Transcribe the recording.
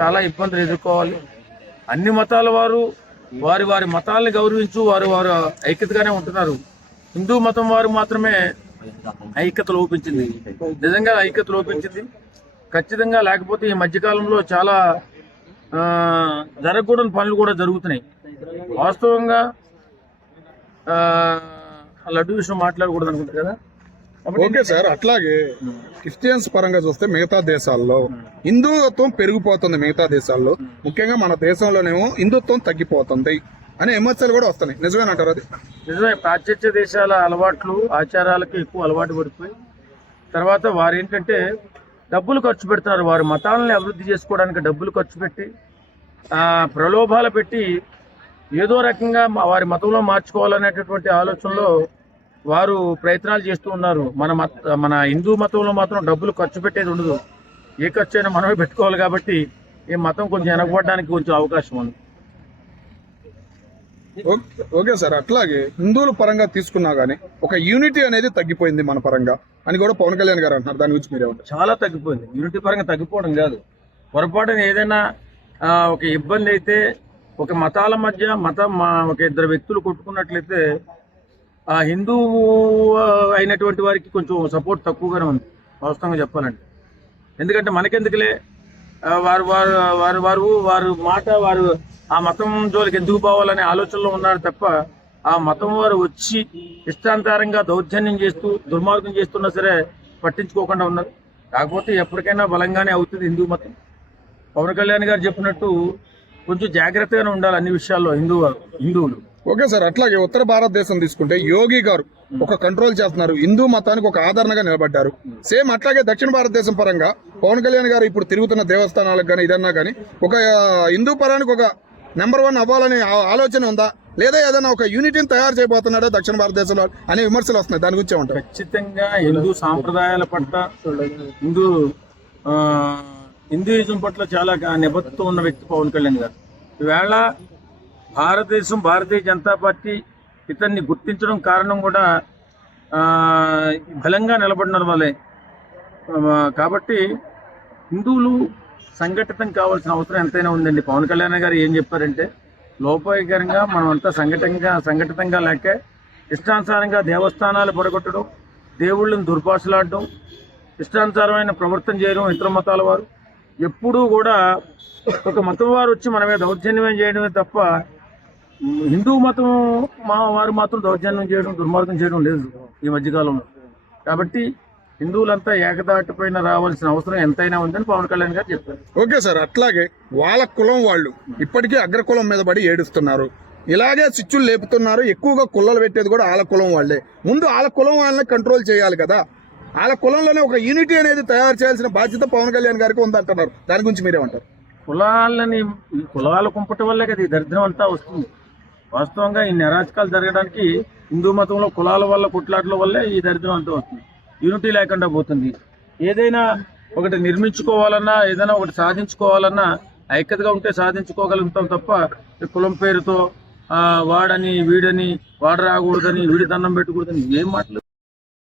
చాలా ఇబ్బందులు ఎదుర్కోవాలి. అన్ని మతాల వారు వారి వారి మతాలను గౌరవించు వారు వారు ఐక్యతగానే ఉంటున్నారు. హిందూ మతం వారు మాత్రమే ఐక్యత లోపించింది. నిజంగా ఐక్యత లోపించింది ఖచ్చితంగా. లేకపోతే ఈ మధ్యకాలంలో చాలా జరగకూడని పనులు కూడా జరుగుతున్నాయి. వాస్తవంగా లడ్డు విషయం మాట్లాడకూడదు అనుకుంటారు కదా. ఓకే సార్, అట్లాగే క్రిస్టియన్స్ పరంగా చూస్తే మిగతా దేశాల్లో హిందుత్వం పెరిగిపోతుంది. మిగతా దేశాల్లో ముఖ్యంగా మన దేశంలోనేమో హిందుత్వం తగ్గిపోతుంది అనే విమర్శలు కూడా వస్తున్నాయి. నిజమేనంటారు? అది నిజమే. పాశ్చాత్య దేశాల అలవాట్లు ఆచారాలకి ఎక్కువ అలవాటు పడిపోయి తర్వాత వారు ఏంటంటే డబ్బులు ఖర్చు పెడతారు. వారి మతాలని అభివృద్ధి చేసుకోవడానికి డబ్బులు ఖర్చు పెట్టి ప్రలోభాలు పెట్టి ఏదో రకంగా వారి మతంలో మార్చుకోవాలనేటటువంటి ఆలోచనలో వారు ప్రయత్నాలు చేస్తూ ఉన్నారు. మన హిందూ మతంలో మాత్రం డబ్బులు ఖర్చు పెట్టేది ఉండదు. ఏ ఖర్చు అయినా మనమే పెట్టుకోవాలి. కాబట్టి ఈ మతం కొంచెం వెనకబడడానికి కొంచెం అవకాశం ఉంది. ఓకే సార్, అట్లాగే హిందువుల పరంగా తీసుకున్నా గానీ ఒక యూనిటీ అనేది తగ్గిపోయింది మన పరంగా అని కూడా పవన్ కళ్యాణ్ గారు అంటున్నారు. దాని గురించి మీరే ఉంటారు? చాలా తగ్గిపోయింది. యూనిటీ పరంగా తగ్గిపోవడం కాదు, పొరపాటున ఏదైనా ఒక ఇబ్బంది అయితే ఒక మతాల మధ్య ఒక ఇద్దరు వ్యక్తులు కొట్టుకున్నట్లయితే ఆ హిందూ అయినటువంటి వారికి కొంచెం సపోర్ట్ తక్కువగానే ఉంది వాస్తవంగా చెప్పాలంటే. ఎందుకంటే మనకెందుకులే వారు వారు వారు వారు వారు మాట వారు ఆ మతం జోలికి ఎందుకు పోవాలనే ఆలోచనలో ఉన్నారు తప్ప ఆ మతం వారు వచ్చి ఇష్టాంతరంగా దౌర్జన్యం చేస్తూ దుర్మార్గం చేస్తున్నా సరే పట్టించుకోకుండా ఉన్నారు. కాకపోతే ఎప్పటికైనా బలంగానే అవుతుంది హిందూ మతం. పవన్ కళ్యాణ్ గారు చెప్పినట్టు కొంచెం జాగ్రత్తగానే ఉండాలి అన్ని విషయాల్లో హిందువులు. ఓకే సార్, అట్లాగే ఉత్తర భారతదేశం తీసుకుంటే యోగి గారు ఒక కంట్రోల్ చేస్తున్నారు, హిందూ మతానికి ఒక ఆదరణగా నిలబడ్డారు. సేమ్ అట్లాగే దక్షిణ భారతదేశం పరంగా పవన్ కళ్యాణ్ గారు ఇప్పుడు తిరుగుతున్న దేవస్థానాలకు కానీ ఇదన్నా కానీ ఒక హిందూ పరానికి ఒక నెంబర్ 1 అవ్వాలనే ఆలోచన ఉందా, లేదా ఏదైనా ఒక యూనిటీని తయారు చేయబోతున్నాడా దక్షిణ భారతదేశంలో అనే విమర్శలు వస్తున్నాయి. దాని గురించి ఉంటాయి. ఖచ్చితంగా హిందూ సాంప్రదాయాల పట్ల హిందూయిజం పట్ల చాలా నిబద్ధత ఉన్న వ్యక్తి పవన్ కళ్యాణ్ గారు. ఈవేళ భారతీయ జనతా పార్టీ ఇతన్ని గుర్తించడం కారణం కూడా బలంగా నిలబడిన వాళ్ళే. కాబట్టి హిందువులు సంఘటితం కావాల్సిన అవసరం ఎంతైనా ఉందండి. పవన్ కళ్యాణ్ గారు ఏం చెప్పారంటే లోపాయకరంగా మనం అంతా సంఘటితంగా లేక ఇష్టానుసారంగా దేవస్థానాలు పడగొట్టడం, దేవుళ్ళని దుర్భాషలాడడం, ఇష్టానుసారమైన ప్రవర్తన చేయడం ఇతర మతాల వారు ఎప్పుడూ కూడా ఒక మతం వారు వచ్చి మన మీద దౌర్జన్యం చేయడమే తప్ప హిందూ మతం వారు మాత్రం దౌర్జన్యం చేయడం దుర్మార్గం చేయడం లేదు ఈ మధ్యకాలంలో. కాబట్టి హిందువులంతా ఏకదాటిపైన రావాల్సిన అవసరం ఎంతైనా ఉందని పవన్ కళ్యాణ్ గారు చెప్పారు. ఓకే సార్, అట్లాగే వాళ్ళ కులం వాళ్ళు ఇప్పటికీ అగ్రకులం మీద పడి ఏడుస్తున్నారు, ఇలాగే చిచ్చులు లేపుతున్నారు. ఎక్కువగా కుల్లలు పెట్టేది కూడా వాళ్ళ కులం వాళ్ళే. ముందు వాళ్ళ కులం వాళ్ళని కంట్రోల్ చేయాలి కదా. వాళ్ళ కులంలోనే ఒక యూనిటీ అనేది తయారు చేయాల్సిన బాధ్యత పవన్ కళ్యాణ్ గారికి ఉందంటున్నారు. దాని గురించి మీరేమంటారు? కులాలు కుంపటం వల్లే కదా ఈ దరిద్రం అంతా వస్తుంది. వాస్తవంగా ఈ నిరాజకాలు జరగడానికి హిందూ మతంలో కులాల వల్ల కొట్లాటల వల్లే ఈ దరిద్రం అంతా వస్తుంది. యూనిటీ లేకుండా పోతుంది. ఏదైనా ఒకటి నిర్మించుకోవాలన్నా ఏదైనా ఒకటి సాధించుకోవాలన్నా ఐక్యతగా ఉంటే సాధించుకోగలుగుతాం తప్ప కులం పేరుతో వాడని వీడని వాడు రాకూడదని వీడి దండం పెట్టకూడదని ఏం మాటలు.